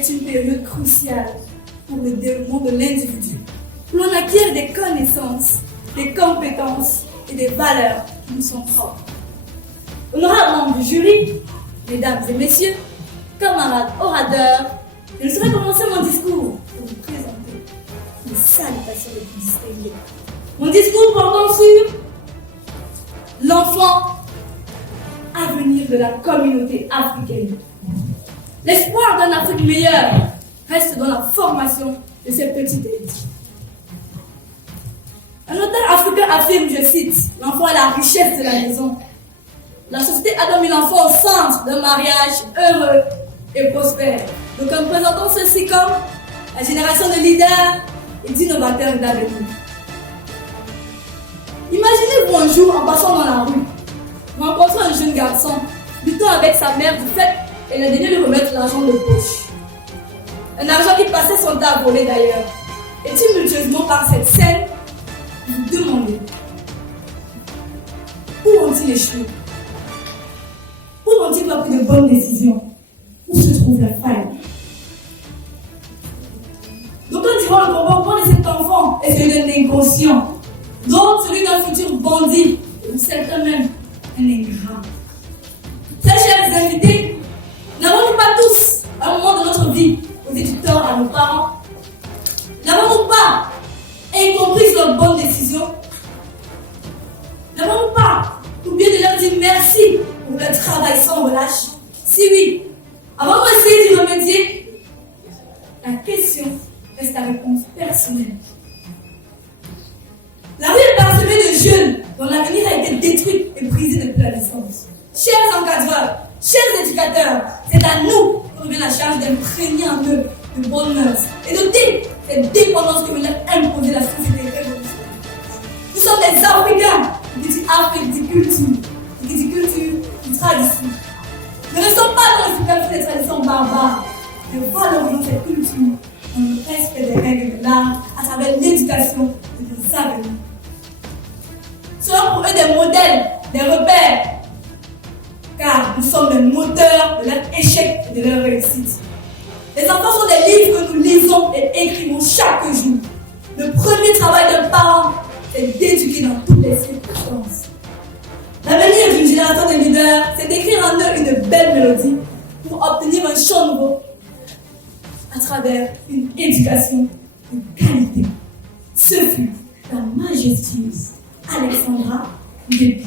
est une période cruciale pour le développement de l'individu. L'on acquiert des connaissances, des compétences et des valeurs qui nous sont propres. Honorables membres du jury, mesdames et messieurs, camarades orateurs, je ne saurais commencer mon discours pour vous présenter les salutations les plus distinguées. Mon discours portant sur l'enfant avenir de la communauté africaine. L'espoir d'une Afrique meilleure reste dans la formation de ces petites élites. Un auteur africain affirme, je cite, « L'enfant est la richesse de la maison. La société a mis l'enfant au centre d'un mariage heureux et prospère. » Donc en présentant ceci comme la génération de leaders et d'innovateurs d'avenir. Imaginez-vous un jour en passant dans la rue, vous rencontrez un jeune garçon, luttant avec sa mère du fait qu'elle a daigné lui remettre l'argent de poche. Un argent qui passait son temps à voler d'ailleurs. Et tumultueusement par cette scène, vous vous demandez, où ont-ils échoué? Où n'ont-ils pas pris de bonnes décisions? Où se trouve la faille? Donc on dira le comportement de cet enfant est celui d'un inconscient, d'autres celui d'un futur bandit, ou certains même un ingrat. Très chers invités, n'avons-nous pas tous, à un moment de notre vie, causé du tort à nos parents? N'avons-nous pas incompris leurs bonnes décisions? N'avons-nous pas oublié de leur dire merci pour leur travail sans relâche? Si oui, avant d'essayer d'y remédier, la question reste à réponse personnelle. La rue est parsemée de jeunes dont l'avenir a été détruit et brisé depuis la naissance. Chers encadreurs, chers éducateurs, c'est à nous que revient la charge d'imprégner en eux de bonnes mœurs et de dire cette dépendance que venait imposer la société révolutionnaire. Nous sommes des Africains qui disent Afrique dit culture, qui dit culture, dit tradition. Ne restons pas dans le superflu des traditions barbares, mais valorisons cette culture dans le respect des règles de l'art à travers l'éducation et des avenirs. Soyons pour eux des modèles, des repères, car nous sommes les moteurs de leur échec et de leur réussite. Les enfants sont des livres que nous lisons et écrivons chaque jour. Le premier travail d'un parent, c'est d'éduquer dans toutes les circonstances. L'avenir d'une génération de leaders, c'est d'écrire en eux une belle mélodie pour obtenir un chant nouveau à travers une éducation de qualité. Ce fut la majestueuse Alexandra Deby.